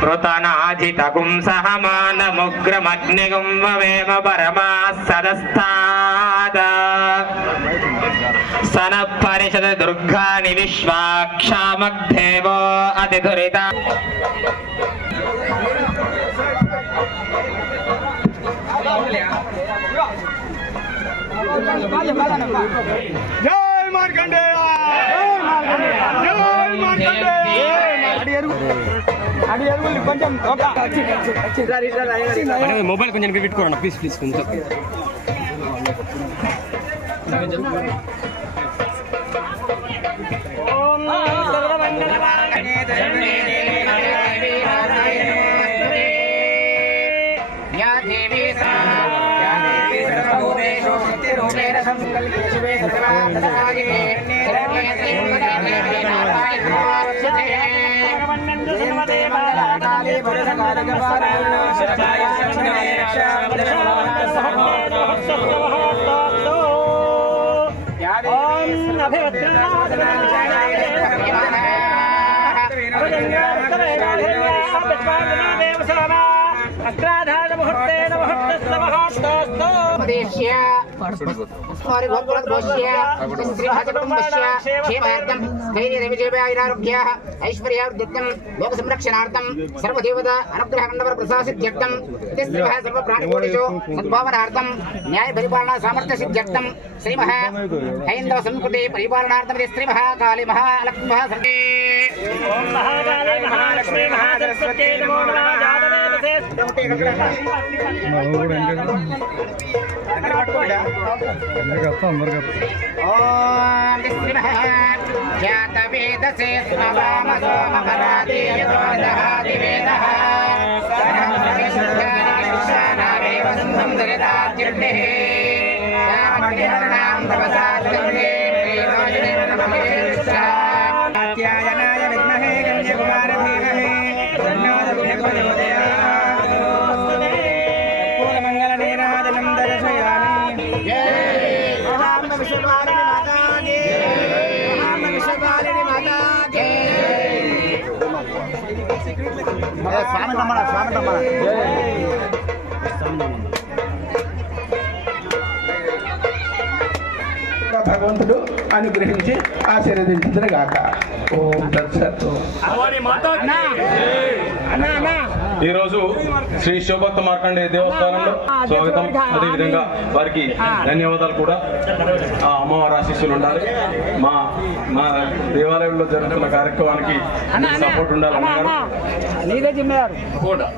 మృతనాజితగుం సహమానముగ్రమగ్నిగుం వవేమ పరమా సదస్తాద సన పరిషద దుర్గాని విశ్వాక్షామగ్దేవో అతిధురిత జై మార్కండేయ జై మార్కండేయ కొంచెం మొబైల్ కొంచెం పెట్టుకోండి ప్లీజ్ ప్లీజ్ కొంచెం ఐశ్వర్యార్థం లోక సంరక్షణార్థం సర్వదేవత అనుగ్రహ కండవర ప్రసాసిద్ధ్యర్థం సర్వ ప్రాణికోటిషు సద్భావనార్థం న్యాయ పరిపాలన సామర్థ్య సిద్ధ్యర్థం శ్రీమహ హైందవ సంస్కృతి పరిపాలనార్థం శ్రీ మహాకాళి మహాలక్ష్మి మహాసరస్వతి ఓం మహాకాళి మహాలక్ష్మి మహాసరస్వతి నమో నమః జాతవేదసే ఓం జాతవేదసే స్వవామ సోమవరాది యతోదహాది వేదః సహస్రనామేవ సంధం దరిదాత్యుర్నిః రామణ్యహరణాం తపసాత్యుర్నే ప్రేరోజనే నమః కాత్యాయనాయ విద్మహే కన్యకుమార ధీమహి తన్నో దుర్గే ప్రచోదయాత్ పూర్ణమంగళ నీరాజనం దర్శయామి జై మహాంబ విశ్వవారిణి మాతా కీ మహాంబ విశ్వవారిణి మాతా కీ స్వామి నమః జై భగవంతుడు అనుగ్రహించి ఆశీర్వదించుగాక. ఓం తత్సత్. ఈరోజు శ్రీ శివభక్త మార్కండేయ దేవస్థానంలో స్వాగతం, అదేవిధంగా వారికి ధన్యవాదాలు కూడా. ఆ అమ్మవారి ఆశీస్సులు ఉండాలి. మా దేవాలయంలో జరుగుతున్న కార్యక్రమానికి సపోర్ట్ ఉండాలి.